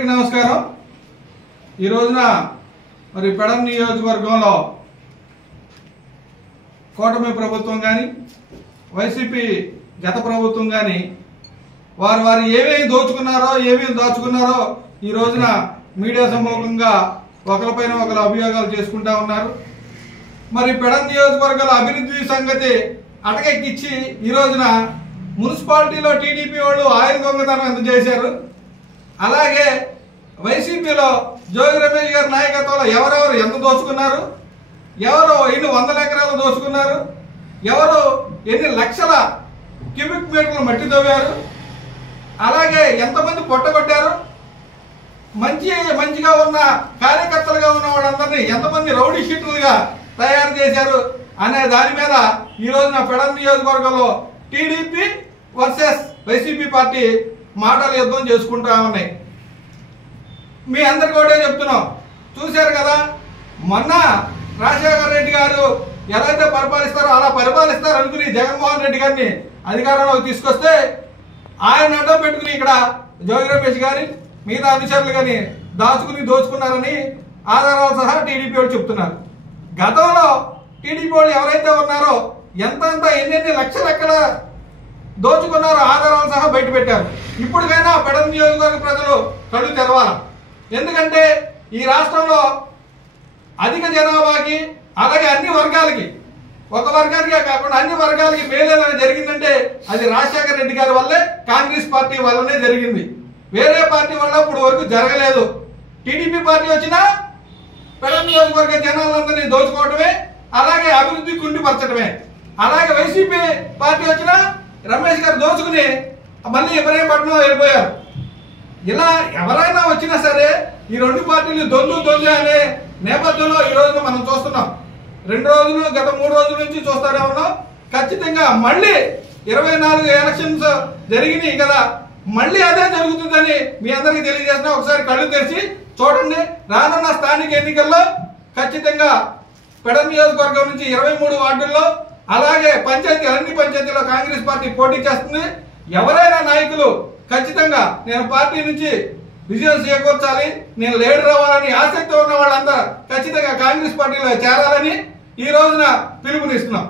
అందరికీ నమస్కారం। ఈ రోజున మరి పెడన్ నియోజకవర్గంలో కూటమి ప్రభుత్వం గాని వైసీపీ గత ప్రభుత్వం గాని వారు ఏమేమి దోచుకున్నారో ఏమేమి దాచుకున్నారో ఈ రోజున మీడియా సముఖంగా ఒకరిపైన ఒకరు అభియోగాలు చేసుకుంటా ఉన్నారు। మరి పెడన్ నియోజకవర్గాల అభివృద్ధి సంగతి అటకెక్కిచ్చి ఈ రోజున మున్సిపాలిటీలో టీడీపీ వాళ్ళు ఆయిల్ దొంగతనం ఎంత చేశారు, అలాగే వైసీపీలో జోగి రమేష్ గారి నాయకత్వంలో ఎవరెవరు ఎంత దోచుకున్నారు, ఎవరు ఎన్ని వందల ఎకరాలు దోచుకున్నారు, ఎవరు ఎన్ని లక్షల క్యూబిక్ మీటర్లు మట్టి తవ్వారు, అలాగే ఎంతమంది పొట్టగొట్టారు, మంచిగా ఉన్న కార్యకర్తలుగా ఉన్న వాళ్ళందరినీ ఎంతమంది రౌడీ షీటర్లుగా తయారు చేశారు అనే దాని మీద ఈ రోజున పెడన్ నియోజకవర్గంలో టీడీపీ వర్సెస్ వైసీపీ పార్టీ మాటల యుద్ధం చేసుకుంటా ఉన్నాయి। మీ అందరికి కూడా చెప్తున్నాం, చూశారు కదా మొన్న రాజశేఖర్ రెడ్డి గారు ఎలా అయితే పరిపాలిస్తారో అలా పరిపాలిస్తారు అనుకుని జగన్మోహన్ రెడ్డి గారిని అధికారంలోకి తీసుకొస్తే ఆయన అడ్డం పెట్టుకుని ఇక్కడ జోగి రమేష్ గారి మిగతా అనుచరులు కానీ దోచుకున్నారని ఆధారాలు సహా టీడీపీ వాళ్ళు చెప్తున్నారు। గతంలో టీడీపీ వాళ్ళు ఎవరైతే ఉన్నారో ఎంతంత ఎన్ని లక్షల ఎక్కడ దోచుకున్నారో ఆధారాలు సహా బయట పెట్టారు। ఇప్పటికైనా పెడన్ నియోజకవర్గ ప్రజలు కళ్ళు తెరవాలి। ఎందుకంటే ఈ రాష్ట్రంలో అధిక జనాభాకి అలాగే అన్ని వర్గాలకి, ఒక వర్గానికే కాకుండా అన్ని వర్గాలకి మేలేదని జరిగిందంటే అది రాజశేఖర రెడ్డి గారి వల్లే, కాంగ్రెస్ పార్టీ వల్లనే జరిగింది। వేరే పార్టీ వల్ల ఇప్పుడు వరకు జరగలేదు। టీడీపీ పార్టీ వచ్చినా పెడన్ నియోజకవర్గ జనాలందరినీ దోచుకోవడమే, అలాగే అభివృద్ధి కుండిపరచడమే। అలాగే వైసీపీ పార్టీ వచ్చినా రమేష్ గారు దోచుకుని మళ్ళీ ఇబ్రహీంపట్నం వెళ్ళిపోయారు। ఇలా ఎవరైనా వచ్చినా సరే ఈ రెండు పార్టీలు దొంగ అనే నేపథ్యంలో ఈ రోజున మనం చూస్తున్నాం। గత 3 రోజుల నుంచి చూస్తూనే ఉన్నాం। ఖచ్చితంగా మళ్ళీ 24 ఎలక్షన్స్ జరిగినాయి కదా, మళ్ళీ అదే జరుగుతుందని మీ అందరికీ తెలియజేసిన ఒకసారి కళ్ళు తెరిచి చూడండి। రానున్న స్థానిక ఎన్నికల్లో ఖచ్చితంగా పెడన్ నియోజకవర్గం నుంచి 23 వార్డుల్లో అలాగే అన్ని పంచాయతీలో కాంగ్రెస్ పార్టీ పోటీ చేస్తుంది। ఎవరైనా నాయకులు ఖచ్చితంగా నేను పార్టీ నుంచి విజయం చేకూర్చాలి, నేను లీడర్ అవ్వాలని ఆసక్తి ఉన్న వాళ్ళంతా ఖచ్చితంగా కాంగ్రెస్ పార్టీలో చేరాలని ఈ రోజున పిలుపునిస్తున్నాం।